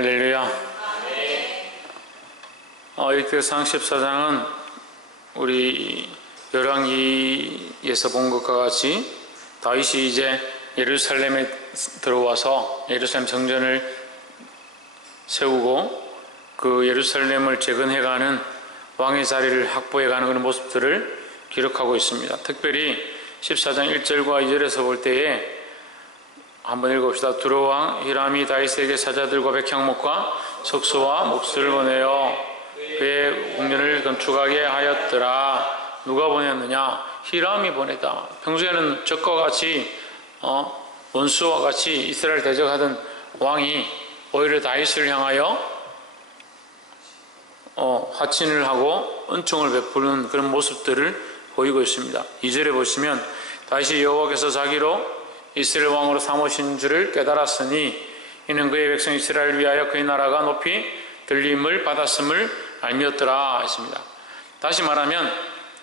할렐루야. 율법상 14장은 우리 열왕기에서 본 것과 같이 다윗이 이제 예루살렘에 들어와서 예루살렘 성전을 세우고 그 예루살렘을 재건해가는 왕의 자리를 확보해가는 그런 모습들을 기록하고 있습니다. 특별히 14장 1절과 2절에서 볼 때에 한번 읽어봅시다. 두로왕 히람이 다윗에게 사자들과 백향목과 석수와 목수를 보내어 그의 궁전을 건축하게 하였더라. 누가 보냈느냐? 히람이 보냈다. 평소에는 적과 같이 원수와 같이 이스라엘 대적하던 왕이 오히려 다윗을 향하여 화친을 하고 은총을 베푸는 그런 모습들을 보이고 있습니다. 2절에 보시면 다윗이 여호와께서 자기로 이스라엘 왕으로 삼으신 줄을 깨달았으니 이는 그의 백성 이스라엘을 위하여 그의 나라가 높이 들림을 받았음을 알미었더라 했습니다. 다시 말하면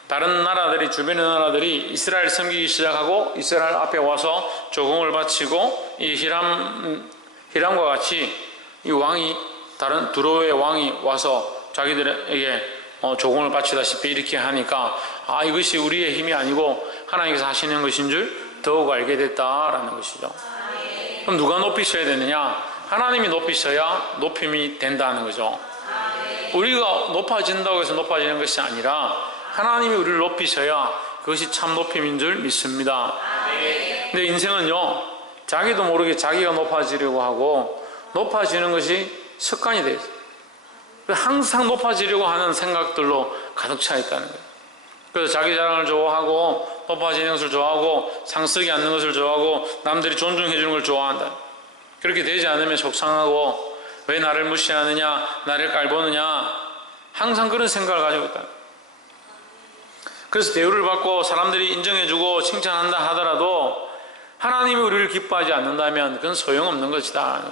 다른 나라들이, 주변의 나라들이 이스라엘 섬기기 시작하고 이스라엘 앞에 와서 조공을 바치고 이 히람과 같이 이 왕이, 다른 두로의 왕이 와서 자기들에게 조공을 바치다시피 이렇게 하니까 이것이 우리의 힘이 아니고 하나님께서 하시는 것인 줄 더욱 알게 됐다라는 것이죠. 그럼 누가 높이셔야 되느냐? 하나님이 높이셔야 높임이 된다는 거죠. 우리가 높아진다고 해서 높아지는 것이 아니라 하나님이 우리를 높이셔야 그것이 참 높임인 줄 믿습니다. 근데 인생은요, 자기도 모르게 자기가 높아지려고 하고 높아지는 것이 습관이 되어 있어요. 항상 높아지려고 하는 생각들로 가득 차 있다는 거예요. 그래서 자기 자랑을 좋아하고 높아지는 것을 좋아하고 상쓰지 않는 것을 좋아하고 남들이 존중해 주는 걸 좋아한다. 그렇게 되지 않으면 속상하고 왜 나를 무시하느냐, 나를 깔보느냐, 항상 그런 생각을 가지고 있다. 그래서 대우를 받고 사람들이 인정해주고 칭찬한다 하더라도 하나님이 우리를 기뻐하지 않는다면 그건 소용없는 것이다.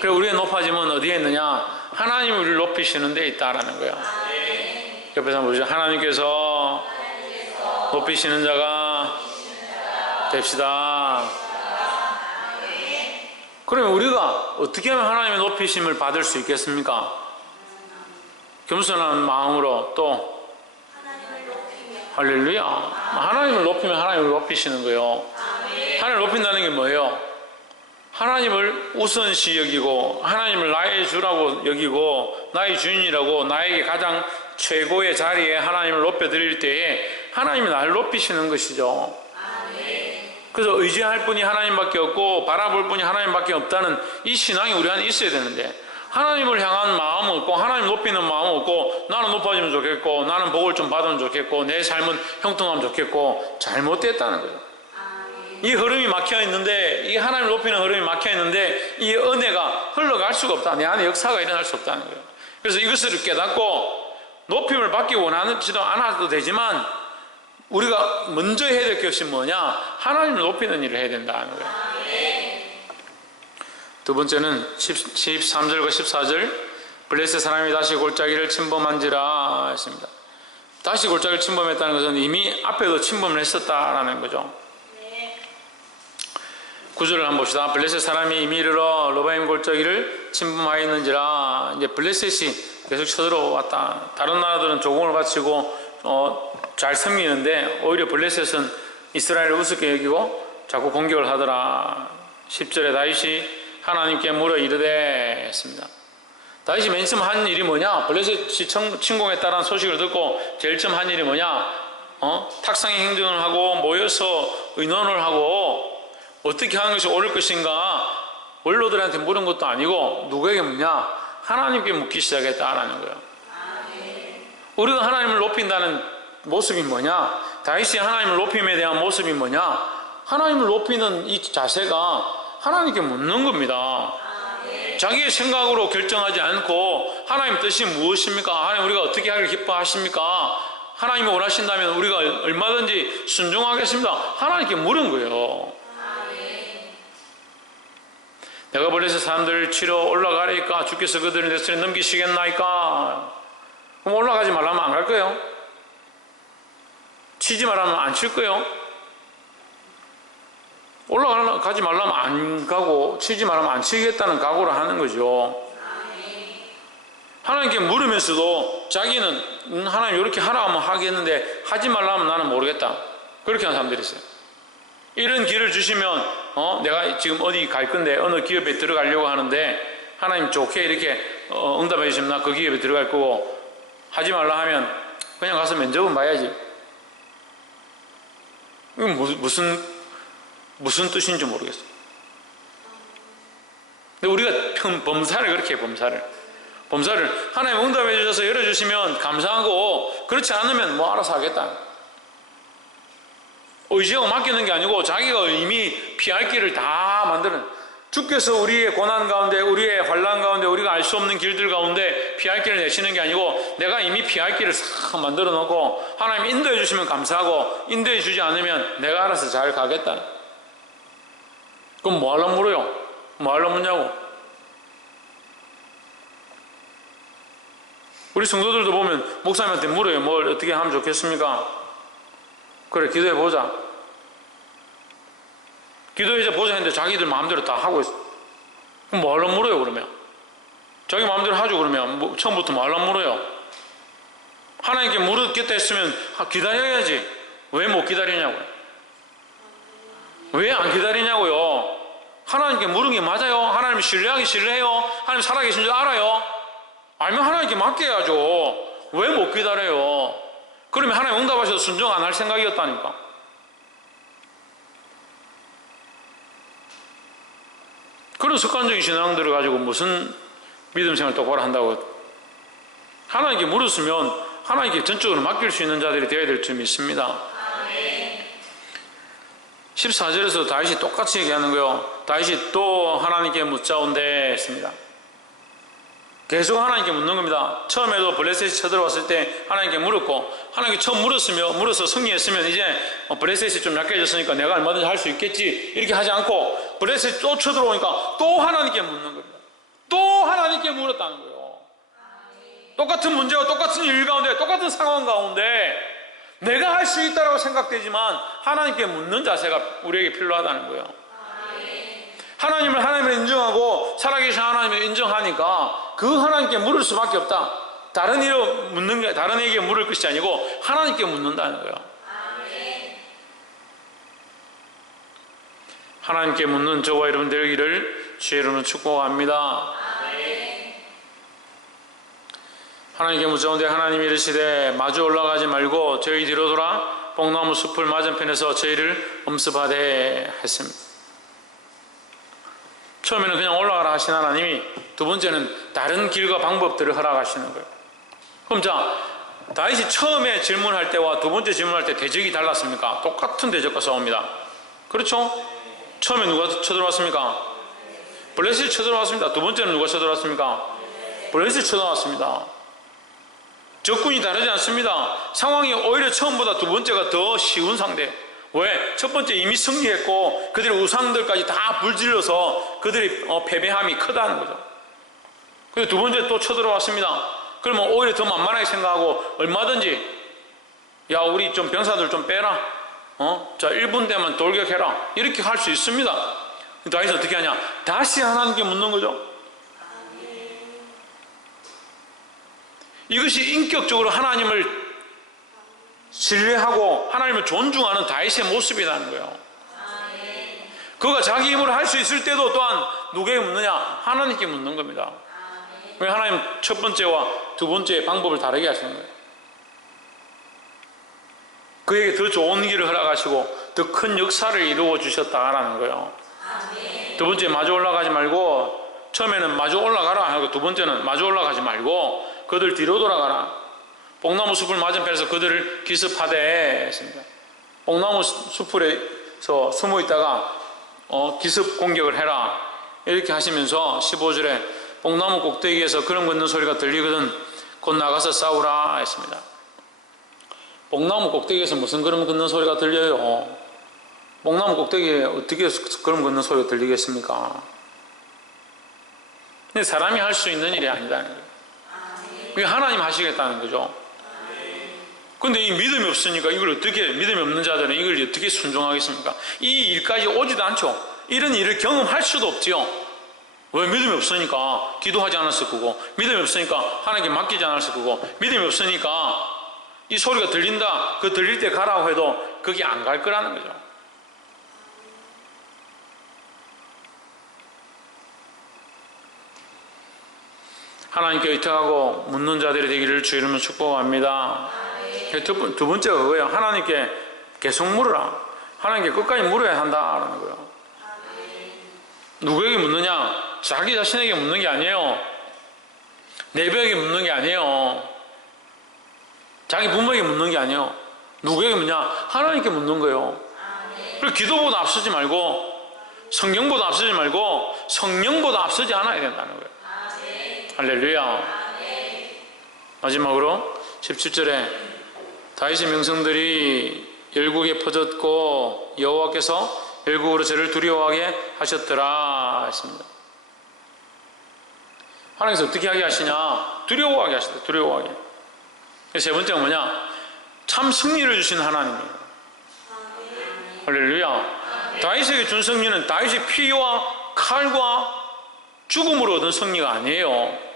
그래서 우리의 높아짐은 어디에 있느냐? 하나님이 우리를 높이시는 데 있다라는 거예요. 옆에서 한번 보시죠. 하나님께서 높이시는 자가 됩시다. 그러면 우리가 어떻게 하면 하나님의 높이심을 받을 수 있겠습니까? 겸손한 마음으로 또 할렐루야. 하나님을 높이면 하나님을 높이시는 거예요. 하나님을 높인다는 게 뭐예요? 하나님을 우선시 여기고 하나님을 나의 주라고 여기고 나의 주인이라고 나에게 가장 최고의 자리에 하나님을 높여드릴 때에 하나님이 나를 높이시는 것이죠. 그래서 의지할 분이 하나님밖에 없고 바라볼 분이 하나님밖에 없다는 이 신앙이 우리 안에 있어야 되는데 하나님을 향한 마음 없고 하나님 높이는 마음 없고 나는 높아지면 좋겠고 나는 복을 좀 받으면 좋겠고 내 삶은 형통하면 좋겠고 잘못됐다는 거예요. 이 흐름이 막혀 있는데, 이 하나님을 높이는 흐름이 막혀 있는데 이 은혜가 흘러갈 수가 없다. 내 안에 역사가 일어날 수 없다는 거예요. 그래서 이것을 깨닫고 높임을 받기 원하지도 않아도 되지만 우리가 먼저 해야 될 것이 뭐냐? 하나님을 높이는 일을 해야 된다는 거예요. 두 번째는 13절과 14절 블레셋 사람이 다시 골짜기를 침범한지라 했습니다. 다시 골짜기를 침범했다는 것은 이미 앞에도 침범을 했었다라는 거죠. 9절을 한번 봅시다. 블레셋 사람이 이미 이르러 로바임 골짜기를 침범하였는지라. 이제 블레셋이 계속 쳐들어왔다. 다른 나라들은 조공을 바치고 잘 섬기는데 오히려 블레셋은 이스라엘을 우습게 여기고 자꾸 공격을 하더라. 10절에 다윗이 하나님께 물어 이르되 했습니다. 다윗이 맨 처음 한 일이 뭐냐? 블레셋이 침공했다는 소식을 듣고 제일 처음 한 일이 뭐냐? 탁상의 행정을 하고 모여서 의논을 하고 어떻게 하는 것이 옳을 것인가 원로들한테 물은 것도 아니고 누구에게 묻냐? 하나님께 묻기 시작했다라는 거예요. 우리가 하나님을 높인다는 모습이 뭐냐? 다윗이 하나님을 높임에 대한 모습이 뭐냐? 하나님을 높이는 이 자세가 하나님께 묻는 겁니다. 자기의 생각으로 결정하지 않고 하나님 뜻이 무엇입니까? 하나님 우리가 어떻게 하길 기뻐하십니까? 하나님이 원하신다면 우리가 얼마든지 순종하겠습니다. 하나님께 물은 거예요. 내가 블레셋 사람들을 치러 올라가리까 주께서 그들을 내 손에 넘기시겠나이까? 그럼 올라가지 말라면 안 갈 거예요? 치지 말라면 안 칠 거예요? 올라가지 말라면 안 가고 치지 말라면 안 치겠다는 각오를 하는 거죠. 하나님께 물으면서도 자기는 하나님 이렇게 하라 하면 하겠는데 하지 말라면 나는 모르겠다. 그렇게 하는 사람들이 있어요. 이런 길을 주시면 내가 지금 어디 갈 건데 어느 기업에 들어가려고 하는데 하나님 좋게 이렇게 응답해 주시면 나 그 기업에 들어갈 거고 하지 말라 하면 그냥 가서 면접은 봐야지. 이건 무슨 뜻인지 모르겠어요. 근데 우리가 범사를 그렇게 해요. 범사를 하나님 응답해 주셔서 열어주시면 감사하고 그렇지 않으면 뭐 알아서 하겠다. 의지하고 맡기는 게 아니고 자기가 이미 피할 길을 다 만드는, 주께서 우리의 고난 가운데 우리의 환난 가운데 우리가 알 수 없는 길들 가운데 피할 길을 내시는 게 아니고 내가 이미 피할 길을 싹 만들어 놓고 하나님 인도해 주시면 감사하고 인도해 주지 않으면 내가 알아서 잘 가겠다. 그럼 뭐 하려고 물어요? 뭐 하려고 묻냐고. 우리 성도들도 보면 목사님한테 물어요. 뭘 어떻게 하면 좋겠습니까? 그래, 기도해 보자. 기도해 보자 했는데 자기들 마음대로 다 하고 있어. 그럼 뭐 하려고 물어요, 그러면? 자기 마음대로 하죠, 그러면. 뭐 처음부터 뭐 하려고 물어요? 하나님께 물었겠다 했으면 기다려야지. 왜 못 기다리냐고요? 왜 안 기다리냐고요? 하나님께 물은 게 맞아요? 하나님 신뢰해요? 하나님 살아계신 줄 알아요? 알면 하나님께 맡겨야죠. 왜 못 기다려요? 그러면 하나님 응답하셔도 순종 안 할 생각이었다니까. 그런 습관적인 신앙들을 가지고 무슨 믿음 생활 똑바로 한다고. 하나님께 물었으면 하나님께 전적으로 맡길 수 있는 자들이 되어야 될 줄 믿습니다. 14절에서 다윗이 똑같이 얘기하는 거예요. 다윗이 또 하나님께 묻자온대 했습니다. 계속 하나님께 묻는 겁니다. 처음에도 블레셋이 쳐들어왔을 때 하나님께 물었고, 하나님께 처음 물어서 승리했으면 이제 블레셋이 좀 약해졌으니까 내가 얼마든지 할 수 있겠지 이렇게 하지 않고 블레셋이 또 쳐들어오니까 또 하나님께 묻는 겁니다. 또 하나님께 물었다는 거예요. 똑같은 문제와 똑같은 일 가운데 똑같은 상황 가운데 내가 할 수 있다고 생각되지만 하나님께 묻는 자세가 우리에게 필요하다는 거예요. 하나님을 하나님을 인정하고 살아계신 하나님을 인정하니까 그 하나님께 물을 수밖에 없다. 다른 에게 물을 것이 아니고 하나님께 묻는다는 거예요. 하나님께 묻는 저와 여러분 되기를 주의 이름으로 축복합니다. 하나님께 묻자온데 하나님이 이르시되 마주 올라가지 말고 저희 뒤로 돌아 뽕나무 숲을 맞은편에서 저희를 엄습하되 했습니다. 처음에는 그냥 올라가라 하신 하나님이 두 번째는 다른 길과 방법들을 허락하시는 거예요. 그럼 자, 다윗이 처음에 질문할 때와 두 번째 질문할 때 대적이 달랐습니까? 똑같은 대적과 싸웁니다. 그렇죠? 처음에 누가 쳐들어왔습니까? 블레셋이 쳐들어왔습니다. 두 번째는 누가 쳐들어왔습니까? 블레셋이 쳐들어왔습니다. 적군이 다르지 않습니다. 상황이 오히려 처음보다 두 번째가 더 쉬운 상대. 왜? 첫 번째 이미 승리했고 그들의 우상들까지 다 불질러서 그들의 패배함이 크다는 거죠. 그래서 두 번째 또 쳐들어왔습니다. 그러면 오히려 더 만만하게 생각하고 얼마든지 야 우리 좀 병사들 좀 빼라. 자 1분 되면 돌격해라. 이렇게 할 수 있습니다. 다윗은 어떻게 하냐? 다시 하나님께 묻는 거죠. 이것이 인격적으로 하나님을 신뢰하고 하나님을 존중하는 다윗의 모습이라는 거예요. 그가 자기 힘으로 할 수 있을 때도 또한 누구에게 묻느냐? 하나님께 묻는 겁니다. 왜 하나님 첫 번째와 두 번째의 방법을 다르게 하시는 거예요. 그에게 더 좋은 길을 허락하시고 더 큰 역사를 이루어 주셨다라는 거예요. 두 번째 마주 올라가지 말고 처음에는 마주 올라가라 하고 두 번째는 마주 올라가지 말고 그들 뒤로 돌아가라. 뽕나무 숲을 맞은편에서 그들을 기습하되 했습니다. 뽕나무 숲에서 숨어 있다가 기습 공격을 해라. 이렇게 하시면서 15절에 뽕나무 꼭대기에서 걸음 걷는 소리가 들리거든 곧 나가서 싸우라 했습니다. 뽕나무 꼭대기에서 무슨 걸음 걷는 소리가 들려요? 뽕나무 꼭대기에 어떻게 걸음 걷는 소리가 들리겠습니까? 근데 사람이 할 수 있는 일이 아니다는 거예요. 그게 하나님 하시겠다는 거죠. 근데 이 믿음이 없으니까 이걸 어떻게, 믿음이 없는 자들은 이걸 어떻게 순종하겠습니까? 이 일까지 오지도 않죠. 이런 일을 경험할 수도 없지요. 왜? 믿음이 없으니까 기도하지 않았을 거고, 믿음이 없으니까 하나님께 맡기지 않았을 거고, 믿음이 없으니까 이 소리가 들린다, 그 들릴 때 가라고 해도 거기 안 갈 거라는 거죠. 하나님께 의탁하고 묻는 자들이 되기를 주 이름으로 축복합니다. 두 번째가 그거예요. 하나님께 계속 물으라. 하나님께 끝까지 물어야 한다라는 거예요. 누구에게 묻느냐? 자기 자신에게 묻는 게 아니에요. 내부에게 묻는 게 아니에요. 자기 부모에게 묻는 게 아니에요. 누구에게 묻냐? 하나님께 묻는 거예요. 그리고 기도보다 앞서지 말고, 성경보다 앞서지 말고, 성령보다 앞서지 않아야 된다는 거예요. 할렐루야. 마지막으로 17절에 다윗의 명성들이 열국에 퍼졌고 여호와께서 열국으로 저를 두려워하게 하셨더라 했습니다. 하나님께서 어떻게 하게 하시냐? 두려워하게 하시다. 두려워하게. 세 번째가 뭐냐? 참 승리를 주신 하나님이에요. 할렐루야. 다윗에게 준 승리는 다윗의 피와 칼과 죽음으로 얻은 승리가 아니에요.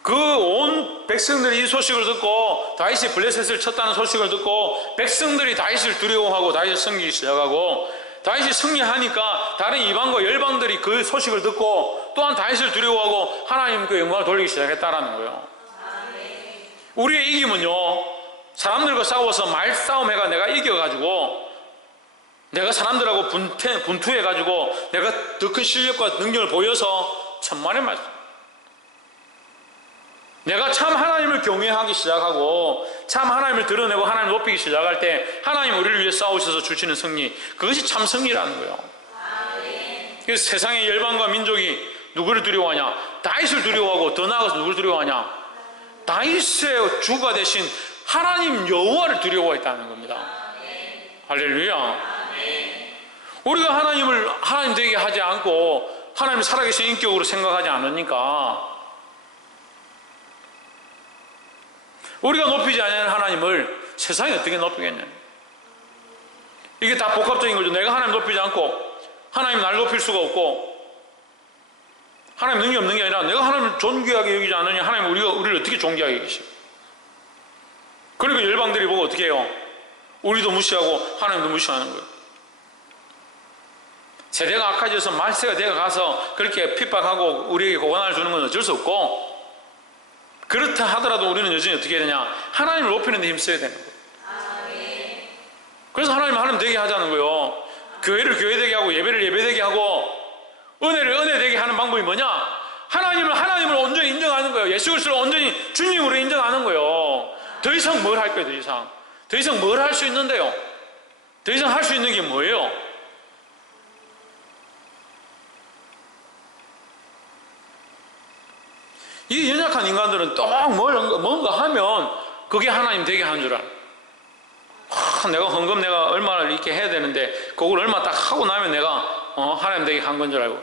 그 온 백성들이 이 소식을 듣고 다윗이 블레셋을 쳤다는 소식을 듣고 백성들이 다윗을 두려워하고 다윗을 섬기기 시작하고, 다윗이 승리하니까 다른 이방과 열방들이 그 소식을 듣고 또한 다윗을 두려워하고 하나님께 영광을 돌리기 시작했다라는 거예요. 우리의 이김은요, 사람들과 싸워서 말싸움해가 내가 이겨가지고, 내가 사람들하고 분투해가지고 내가 더 큰 실력과 능력을 보여서 천만의 말씀, 내가 참 하나님을 경외하기 시작하고 참 하나님을 드러내고 하나님을 높이기 시작할 때 하나님 우리를 위해 싸우셔서 주시는 승리, 그것이 참 승리라는 거예요. 그래서 세상의 열방과 민족이 누구를 두려워하냐? 다윗을 두려워하고, 더 나아가서 누구를 두려워하냐? 다윗의 주가 되신 하나님 여호와를 두려워했다는 겁니다. 할렐루야. 우리가 하나님을 하나님 되게 하지 않고 하나님을 살아계신 인격으로 생각하지 않으니까, 우리가 높이지 않는 하나님을 세상이 어떻게 높이겠냐? 이게 다 복합적인 거죠. 내가 하나님 높이지 않고 하나님 날 높일 수가 없고, 하나님 능력이 없는 게 아니라 내가 하나님을 존귀하게 여기지 않느냐, 하나님 우리를 어떻게 존귀하게 여기시오? 그러니까 열방들이 보고 어떻게 해요? 우리도 무시하고 하나님도 무시하는 거예요. 세대가 악해져서 말세가 되어 가서 그렇게 핍박하고 우리에게 고난을 주는 건 어쩔 수 없고, 그렇다 하더라도 우리는 여전히 어떻게 해야 되냐? 하나님을 높이는 데 힘써야 되는 거예요. 그래서 하나님 되게 하자는 거예요. 교회를 교회되게 하고 예배를 예배되게 하고 은혜를 은혜되게 하는 방법이 뭐냐? 하나님을 온전히 인정하는 거예요. 예수 그리스도를 온전히 주님으로 인정하는 거예요. 더 이상 뭘 할 거예요? 더 이상 뭘 할 수 있는데요? 더 이상 할 수 있는 게 뭐예요? 이 연약한 인간들은 또 뭔가 하면 그게 하나님 되게 하는 줄 알아. 내가 헌금 내가 얼마를 이렇게 해야 되는데 그걸 얼마 딱 하고 나면 내가 하나님 되게 한 건 줄 알고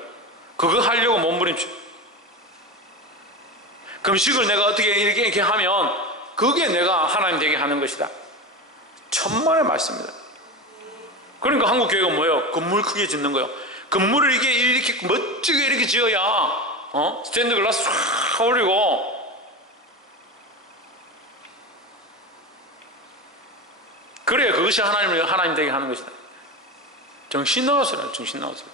그거 하려고 몸부림쳐. 금식을 내가 어떻게 이렇게 하면 그게 내가 하나님 되게 하는 것이다. 천만의 말씀입니다. 그러니까 한국 교회가 뭐예요? 건물 크게 짓는 거예요. 건물을 이렇게 멋지게 이렇게 지어야 스탠드 글라스 쫙 올리고, 그래야 그것이 하나님 되게 하는 것이다. 정신 나갔어요. 정신 나갔어요.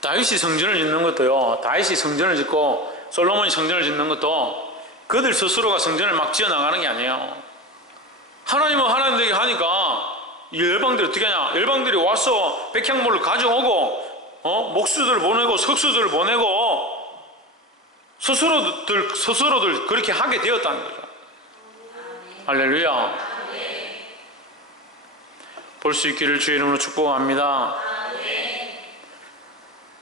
다윗이 성전을 짓는 것도요, 다윗이 성전을 짓고 솔로몬이 성전을 짓는 것도 그들 스스로가 성전을 막 지어 나가는 게 아니에요. 하나님은 하나님 되게 하니까 열방들이 어떻게 하냐? 열방들이 와서 백향목을 가져오고 목수들을 보내고 석수들을 보내고 스스로들 그렇게 하게 되었다는 거죠. 할렐루야. 볼 수 있기를 주의 이름으로 축복합니다.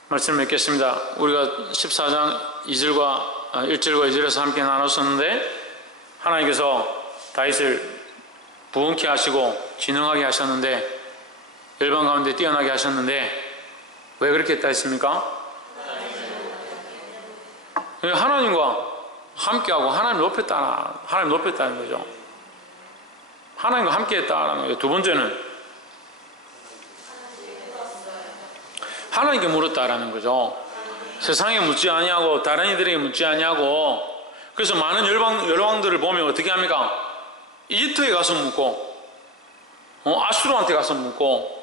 말씀을 맺겠습니다. 우리가 14장 2절과 1절과 2절에서 함께 나눴었는데, 하나님께서 다윗을 부흥케 하시고 진흥하게 하셨는데, 열방 가운데 뛰어나게 하셨는데, 왜 그렇게 했다 했습니까? 하나님과 함께하고 하나님 높였다는 거죠. 하나님과 함께했다는 거예요. 두 번째는 하나님께 물었다라는 거죠. 세상에 묻지 아니하고 다른 이들에게 묻지 아니하고. 그래서 많은 열왕들을 보면 어떻게 합니까? 이집트에 가서 묻고 아수르한테 가서 묻고,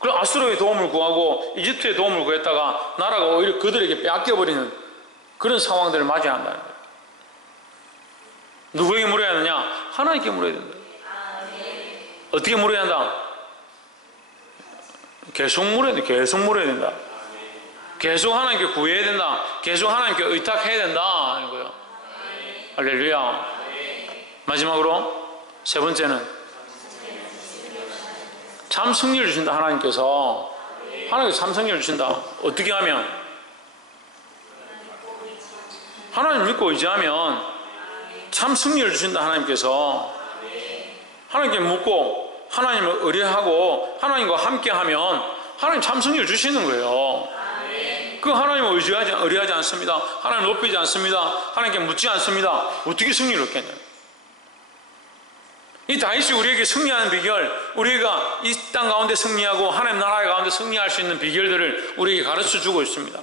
그럼 아수르의 도움을 구하고 이집트의 도움을 구했다가 나라가 오히려 그들에게 빼앗겨버리는 그런 상황들을 맞이한다는 거예요. 누구에게 물어야 하느냐? 하나님께 물어야 된다. 어떻게 물어야 한다? 계속 물어야 돼. 계속 물어야 된다. 계속 하나님께 구해야 된다. 계속 하나님께 의탁해야 된다 하는 거예요. 할렐루야. 마지막으로 세 번째는 참 승리를 주신다. 하나님께서 참 승리를 주신다. 어떻게 하면? 하나님 믿고 의지하면 참 승리를 주신다. 하나님께서 하나님께 묻고 하나님을 의뢰하고 하나님과 함께하면 하나님 참 승리를 주시는 거예요. 그 하나님을 의뢰하지 않습니다. 하나님을 높이지 않습니다. 하나님께 묻지 않습니다. 어떻게 승리를 얻겠냐? 이 다윗이 우리에게 승리하는 비결, 우리가 이 땅 가운데 승리하고 하나님 나라 가운데 승리할 수 있는 비결들을 우리에게 가르쳐주고 있습니다.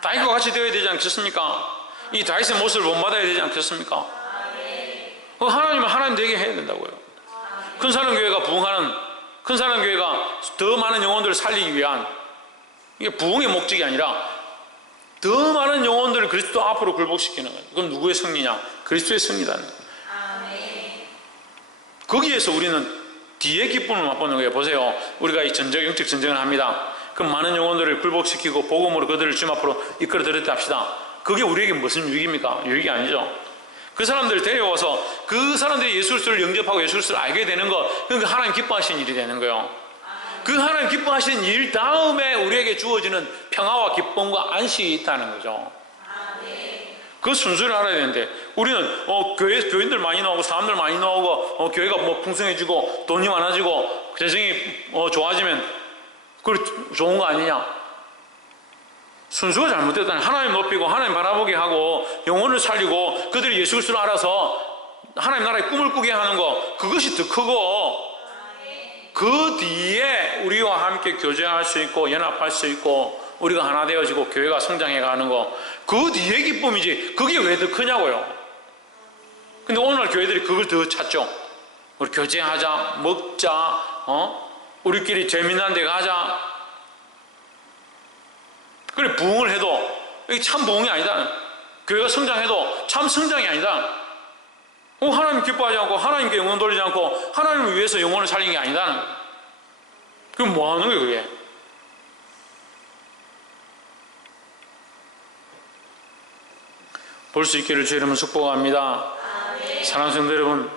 다윗과 같이 되어야 되지 않겠습니까? 이 다윗의 모습을 본받아야 되지 않겠습니까? 하나님은 하나님 되게 해야 된다고요. 큰사랑교회가 부흥하는, 큰사랑교회가 더 많은 영혼들을 살리기 위한, 이게 부흥의 목적이 아니라 더 많은 영혼들을 그리스도 앞으로 굴복시키는 거예요. 그건 누구의 승리냐? 그리스도의 승리라는 거예요. 거기에서 우리는 뒤에 기쁨을 맛보는 거예요. 보세요. 우리가 이 영적 전쟁을 합니다. 그럼 많은 영혼들을 굴복시키고 복음으로 그들을 주님 앞으로 이끌어 드렸다 합시다. 그게 우리에게 무슨 유익입니까? 유익이 아니죠. 그 사람들을 데려와서 그 사람들이 예수 그리스도를 영접하고 예수 그리스도를 알게 되는 것, 그러니까 하나님 기뻐하시는 일이 되는 거예요. 그 하나님 기뻐하시는 일 다음에 우리에게 주어지는 평화와 기쁨과 안식이 있다는 거죠. 그 순서를 알아야 되는데, 우리는 교인들 많이 나오고 사람들 많이 나오고 교회가 풍성해지고 돈이 많아지고 재정이 좋아지면 그 좋은 거 아니냐? 순서가 잘못됐다니. 하나님 높이고 하나님 바라보게 하고 영혼을 살리고 그들이 예수 그리스도를 알아서 하나님 나라의 꿈을 꾸게 하는 거, 그것이 더 크고, 그 뒤에 우리와 함께 교제할 수 있고 연합할 수 있고 우리가 하나 되어지고 교회가 성장해가는 거, 그 뒤에 기쁨이지 그게 왜 더 크냐고요. 근데 오늘 교회들이 그걸 더 찾죠. 우리 교제하자, 먹자, 우리끼리 재미난 데 가자. 그래, 부흥을 해도 이게 참 부흥이 아니다. 교회가 성장해도 참 성장이 아니다. 하나님 기뻐하지 않고 하나님께 영혼 돌리지 않고 하나님을 위해서 영혼을 살리는 게 아니다. 그럼 뭐 하는 거예요, 그게? 볼 수 있기를 주의 이름으로 축복합니다. 사랑하는 성도 여러분,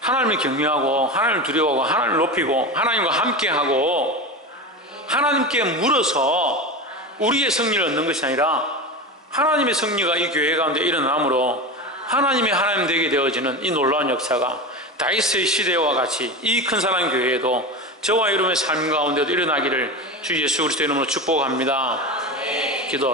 하나님을 경외하고 하나님을 두려워하고 하나님을 높이고 하나님과 함께하고 하나님께 물어서 우리의 승리를 얻는 것이 아니라 하나님의 승리가 이 교회 가운데 일어남으로 하나님의 하나님 되게 되어지는 이 놀라운 역사가 다윗의 시대와 같이 이 큰 사랑 교회에도 저와 여러분의 삶 가운데도 일어나기를 주 예수 그리스도 이름으로 축복합니다. 기도하겠습니다.